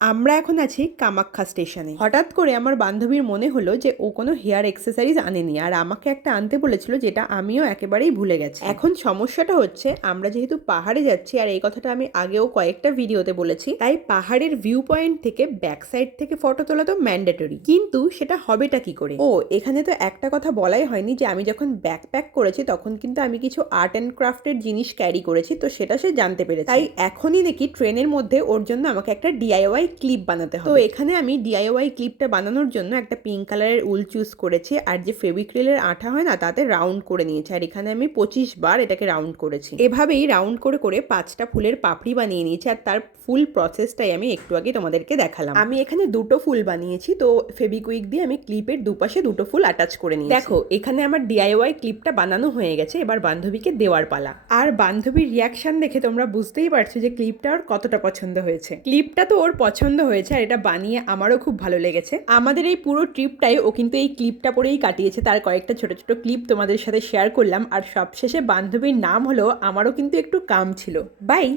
আমরা এখন আছি কামাখ্যা স্টেশনে। হঠাৎ করে আমার বান্ধবীর মনে হলো যে ও কোনো হেয়ার এক্সেসরিজ আনেনি, আর আমাকে একটা আনতে বলেছিল, যেটা আমিও একেবারেই ভুলে গেছি। এখন সমস্যাটা হচ্ছে, আমরা যেহেতু পাহাড়ে যাচ্ছি, আর এই কথাটা আমি আগেও কয়েকটা ভিডিওতে বলেছি, তাই পাহাড়ের ভিউ পয়েন্ট থেকে ব্যাক সাইড থেকে ফটো তোলা তো ম্যান্ডেটরি, কিন্তু সেটা হবেটা কি করে? ও এখানে তো একটা কথা বলাই হয়নি যে আমি যখন ব্যাকপ্যাক করেছি তখন কিন্তু আমি কিছু আর্ট অ্যান্ড ক্রাফটের জিনিস ক্যারি করেছি, তো সেটা সে জানতে পেরেছে। তাই এখনই নাকি ট্রেনের মধ্যে ওর জন্য আমাকে একটা ডিআইওয়াই ক্লিপ বানাতে হবে। তো এখানে আমি ডিআইওয়াই ক্লিপটা বানানোর জন্য একটা পিঙ্ক কালারের উল চুজ করেছি, আর যে ফেভিক্রিলের আঠা হয় না, তাতে রাউন্ড করে নিয়েছি, আর এখানে আমি 25 বার এটাকে রাউন্ড করেছি। এভাবেই রাউন্ড করে করে 5টা ফুলের পাপড়ি বানিয়ে নিয়েছি, আর তার ফুল প্রসেসটাই আমি একটু আগে তোমাদেরকে দেখালাম। আমি এখানে দুটো ফুল বানিয়েছি, তো ফেভিকুইক দিয়ে আমি ক্লিপের দুপাশে দুটো ফুল অ্যাটাচ করে নিয়েছি। দেখো এখানে আমার ডিআইওয়াই ক্লিপটা বানানো হয়ে গেছে, এবার বান্ধবীকে দেওয়ার পালা। আর বান্ধবীর রিয়াকশন দেখে তোমরা বুঝতেই পারছো যে ক্লিপটা ওর কতটা পছন্দ হয়েছে। ক্লিপটা তো ওর পছন্দ হয়েছে, আর এটা বানিয়ে আমারও খুব ভালো লেগেছে। আমাদের এই পুরো ট্রিপটাই ও কিন্তু এই ক্লিপটা পরেই কাটিয়েছে। তার কয়েকটা ছোট ছোট ক্লিপ তোমাদের সাথে শেয়ার করলাম, আর সবশেষে বান্ধবীর নাম হলো আমারও কিন্তু একটু কাম ছিল। বাই।